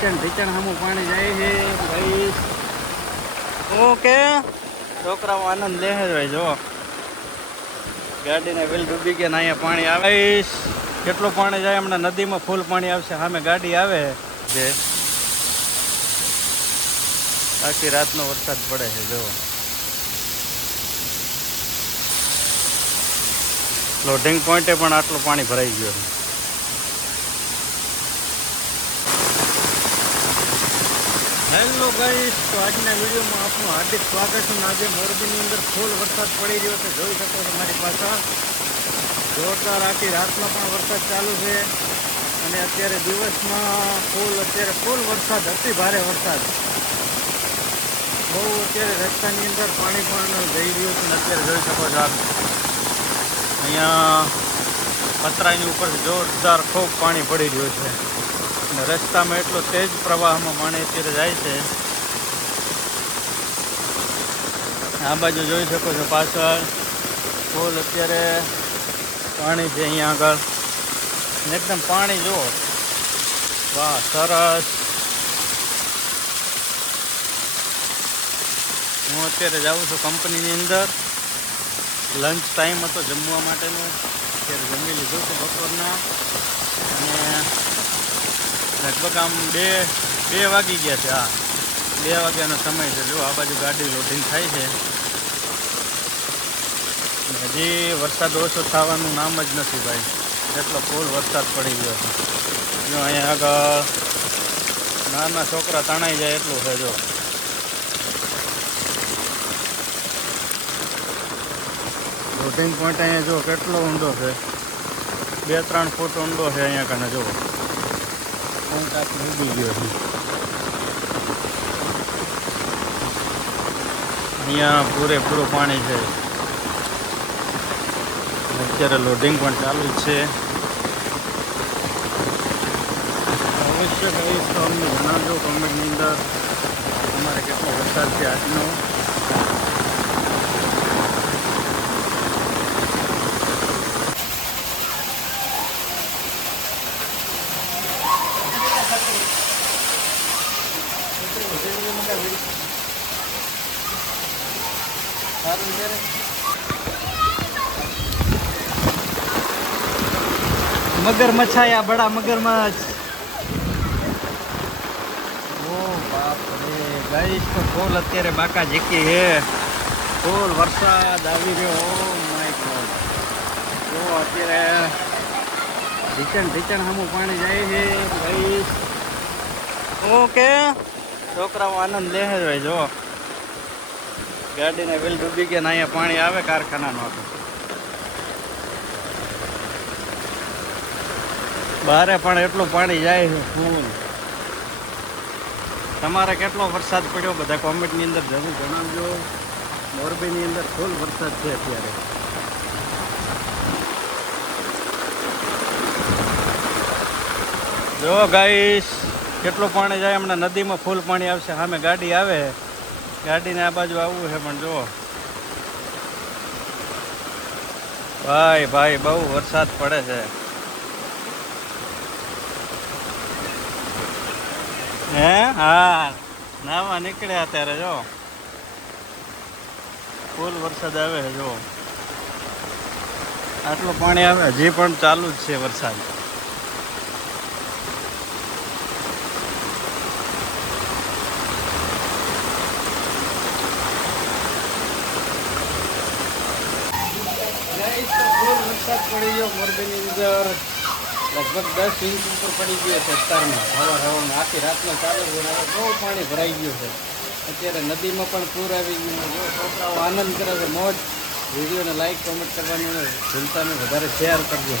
ઢીચણ સામું પાણી જાય છે ભાઈ. ઓકે છોકરાઓ આનંદ લે છે ભાઈ. જો ગાડીને વ્હીલ ડૂબી ગયા ને અહીંયા પાણી આવે. કેટલું પાણી જાય હમણાં નદીમાં ફૂલ પાણી આવશે. સામે ગાડી આવે છે. આખી રાતનો વરસાદ પડે છે. જો લોડિંગ પોઈન્ટે પણ આટલું પાણી ભરાઈ ગયું છે. હેલો ગાઈસ, તો આજના વિડીયોમાં આપનું હાર્દિક સ્વાગત છે. આજે મોરબીની અંદર ફૂલ વરસાદ પડી રહ્યો છે. જોઈ શકો છો મારી પાછળ જોરદાર આખી રાતમાં પણ વરસાદ ચાલુ છે. અને અત્યારે દિવસમાં ફૂલ વરસાદ, અતિ ભારે વરસાદ. બહુ અત્યારે રસ્તાની અંદર પાણી પણ જઈ રહ્યું છે. અત્યારે જોઈ શકો છો અહીંયા પતરાઈની ઉપર જોરદાર ખૂબ પાણી પડી રહ્યું છે. અને રસ્તામાં એટલો તેજ પ્રવાહમાં પાણી અત્યારે જાય છે. આ બાજુ જોઈ શકો છો પાછળ ફૂલ અત્યારે પાણી છે. અહીંયા આગળ એકદમ પાણી જુઓ, વાહ સરસ. હું અત્યારે જાઉં છું કંપનીની અંદર. લંચ ટાઈમ હતો જમવા માટેનો. અત્યારે જમી લીધું છે બપોરના. અને લગભગ આમ બે વાગી ગયા છે. હા, 2 વાગ્યાનો સમય છે. જો આ બાજુ ગાડી લોડિંગ થાય છે. હજી વરસાદ ઓછો થવાનું નામ જ નથી ભાઈ. એટલો ફૂલ વરસાદ પડી ગયો છે. જો અહીંયા આગળ નાના છોકરા તણાઈ જાય એટલું છે. જો લોડિંગ પોઈન્ટ અહીંયા જો કેટલો ઊંડો છે. 2-3 ફૂટ ઊંડો છે અહીંયા કને. જો પોઈન્ટ આખો ડૂબી ગયો છે. અહીંયા પૂરેપૂરું પાણી છે. અત્યારે લોડિંગ પણ ચાલુ જ છે. અવશ્ય કહીશ તો અમને જણાવજો કોમેન્ટની અંદર તમારે કેટલો વરસાદ છે આજનો. मगरमच्छ आया, बड़ा मगरमच्छ. ओ बाप रे गाइस, तो फूल અત્યારે બાકા ઝીકી હે. ફૂલ વરસાદ આવી રહ્યો. Oh my God. જો અત્યારે ઢીચણ સામું પાણી જાય છે ગાઈસ. ઓકે છોકરાઓ આનંદ લે છે ભાઈ. જો ગાડીને વ્હીલ ડૂબી ગયા ને અહીંયા પાણી આવે કારખાનાનું આખું. બારે પણ એટલું પાણી જાય છે ફૂલ. તમારે કેટલો વરસાદ પડ્યો બધા કોમેન્ટની અંદર જરૂર જણાવજો. મોરબીની અંદર ફૂલ વરસાદ છે અત્યારે. જો ગાઈસ કેટલું પાણી જાય હમણાં નદીમાં ફૂલ પાણી આવશે. સામે ગાડી આવે, ગાડીને આ બાજુ આવવું છે પણ જો ભાઈ બહુ વરસાદ પડે છે. હે હા, નાવા નીકળ્યા અત્યારે. જો ફૂલ વરસાદ આવે છે. જો આટલું પાણી આવે, હજી પણ ચાલુ જ છે વરસાદ. ફૂલ વરસાદ પડી ગયો મોરબીની અંદર. લગભગ 10 ઇંચ ઉપર પડી ગયો છે અત્યારમાં. હવામાં આખી રાતનો ચાલુ છે. બહુ પાણી ભરાઈ ગયું છે. અત્યારે નદીમાં પણ પૂર આવી ગયું. જો છોકરાઓ આનંદ કરે છે, મોજ. વિડીયોને લાઈક કોમેન્ટ કરવાનું ભૂલતા નહીં, વધારે શેર કરજો.